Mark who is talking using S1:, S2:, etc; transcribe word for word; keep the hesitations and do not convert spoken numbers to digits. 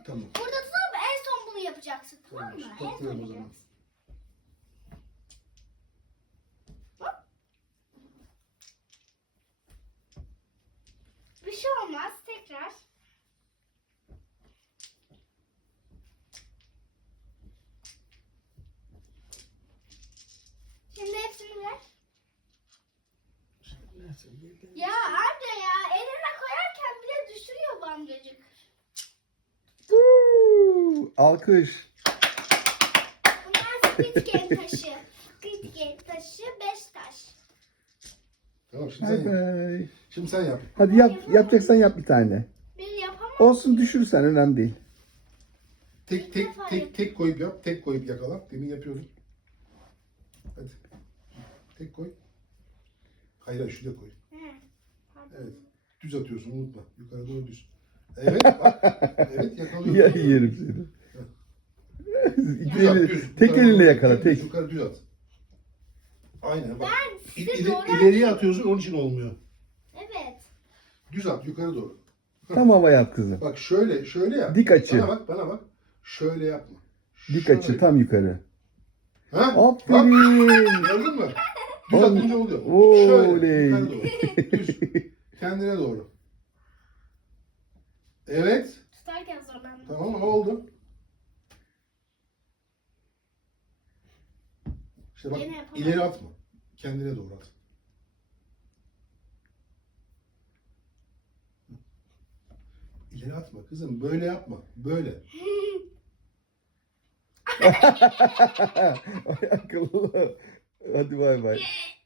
S1: Tamam.
S2: Burada tutup en son bunu yapacaksın. Tamam mı?
S1: Tamam,
S2: En son
S1: topluyorum o zaman.
S2: yapacaksın. Hop. Bir şey olmaz. Tekrar. Şimdi hepsini ver. Ya amca ya eline koyarken bile düşürüyor bu amcacık.
S3: Uuu, alkış.
S2: Bunlar Squid Game taşı. Squid Game taşı beş taş.
S1: Tamam şimdi
S3: Bay
S1: sen yap.
S3: bay.
S1: Şimdi sen yap.
S3: Hadi yap, yapacaksan yap bir tane.
S2: Bir yapamam.
S3: Olsun, düşürsen önemli değil.
S1: Tek tek tek tek koyup yap. Tek koyup yakala. Demin yapıyordun. Hadi. Tek koy. Hayır hayır şuraya koy.
S2: He, pardon.
S1: Evet. Düz atıyorsun unutma. Yukarı doğru düz. Evet bak. Evet
S3: Ya
S1: yakalıyorsun.
S3: yerim seni.
S1: Düz at
S3: İleri-
S1: düz.
S3: tek
S1: Yukarı
S3: elinle
S1: doğru,
S3: yakala,
S1: düz,
S3: tek.
S1: Yukarı düz at. Aynen bak.
S2: Ben
S1: İl,
S2: size
S1: ile-
S2: doğru
S1: ileriye atıyorsun onun için olmuyor.
S2: Evet.
S1: Düz at yukarı doğru.
S3: Tam hava yap kızım.
S1: Bak şöyle şöyle yap.
S3: Dik açı.
S1: Bana bak bana bak. Şöyle yapma.
S3: Dik
S1: Şöyle.
S3: açı tam yukarı.
S1: Ha? Bak.
S3: Aferin.
S1: Gördün mü? Düz
S3: Oğlum,
S1: atınca oluyor.
S3: oley.
S1: Şöyle yukarı doğru. Düz. Kendine doğru. Evet.
S2: Tutarken zorlandım.
S1: Tamam oldu. İşte bak
S2: Yine yapamadım.
S1: ileri atma. Kendine doğru at. İleri atma kızım. Böyle yapma. Böyle.
S3: Akıllı. Hadi bay bay.